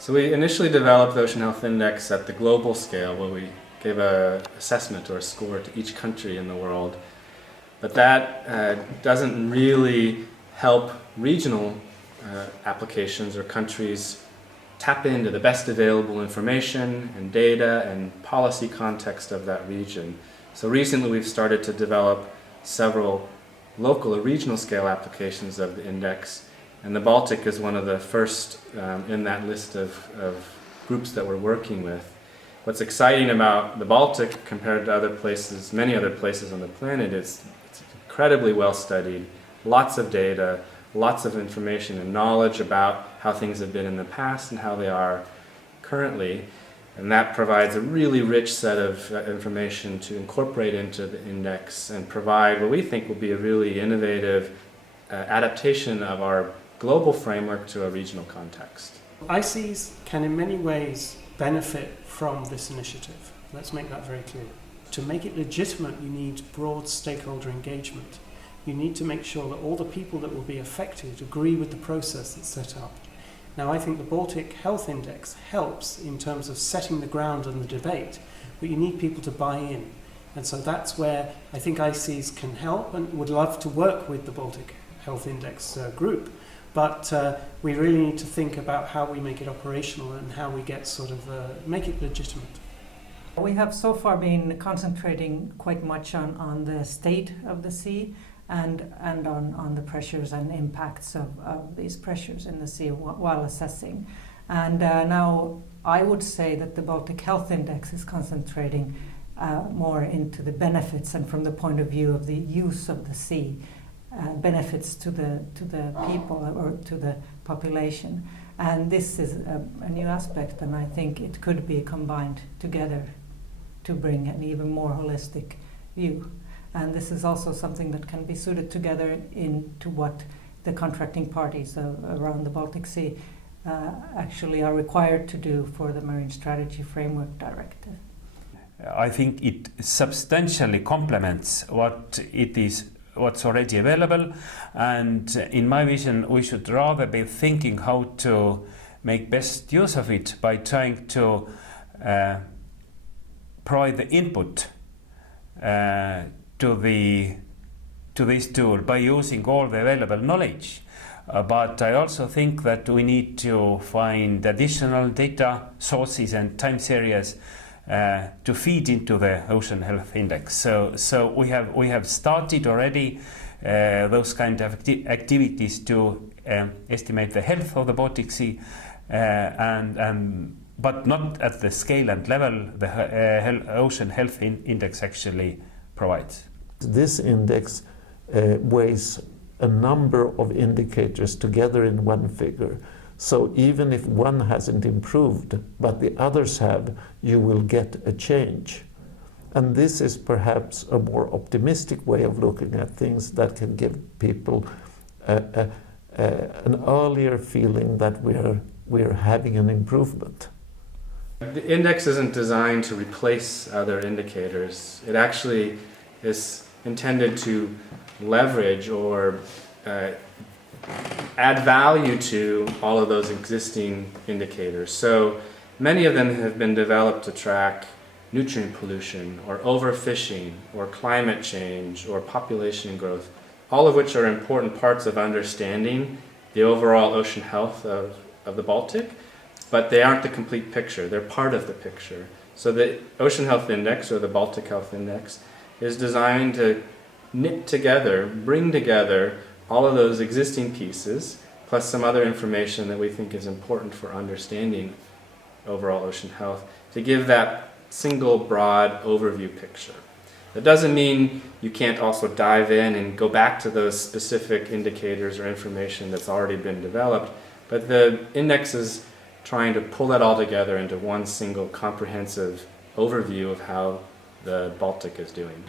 So we initially developed the Ocean Health Index at the global scale, where we gave an assessment or a score to each country in the world. But that doesn't really help regional applications or countries tap into the best available information and data and policy context of that region. So recently we've started to develop several local or regional scale applications of the index, and the Baltic is one of the first in that list of groups that we're working with. What's exciting about the Baltic compared to other places, many other places on the planet, is it's incredibly well studied, lots of data, lots of information and knowledge about how things have been in the past and how they are currently. And that provides a really rich set of information to incorporate into the index and provide what we think will be a really innovative adaptation of our global framework to a regional context. ICs can in many ways benefit from this initiative. Let's make that very clear. To make it legitimate, you need broad stakeholder engagement. You need to make sure that all the people that will be affected agree with the process that's set up. Now, I think the Baltic Health Index helps in terms of setting the ground and the debate, but you need people to buy in. And so that's where I think ICs can help and would love to work with the Baltic Health Index group. But we really need to think about how we make it operational and how we get make it legitimate. We have so far been concentrating quite much on the state of the sea and on the pressures and impacts of these pressures in the sea while assessing. And now I would say that the Baltic Health Index is concentrating more into the benefits and from the point of view of the use of the sea, benefits to the people or to the population. And this is a new aspect, and I think it could be combined together to bring an even more holistic view. And this is also something that can be suited together into what the contracting parties around the Baltic Sea actually are required to do for the Marine Strategy Framework Directive. I think it substantially complements what's already available, and in my vision we should rather be thinking how to make best use of it by trying to provide the input to this tool by using all the available knowledge. But I also think that we need to find additional data sources and time series to feed into the Ocean Health Index. So we have started already those kind of activities to estimate the health of the Baltic Sea, but not at the scale and level the Ocean Health Index actually provides. This index weighs a number of indicators together in one figure. So even if one hasn't improved, but the others have, you will get a change. And this is perhaps a more optimistic way of looking at things that can give people an earlier feeling that we're having an improvement. The index isn't designed to replace other indicators. It actually is intended to leverage or add value to all of those existing indicators. So many of them have been developed to track nutrient pollution or overfishing or climate change or population growth, all of which are important parts of understanding the overall ocean health of the Baltic, but they aren't the complete picture. They're part of the picture. So the Ocean Health Index, or the Baltic Health Index, is designed to knit together, bring together all of those existing pieces, plus some other information that we think is important for understanding overall ocean health, to give that single broad overview picture. That doesn't mean you can't also dive in and go back to those specific indicators or information that's already been developed, but the index is trying to pull that all together into one single comprehensive overview of how the Baltic is doing.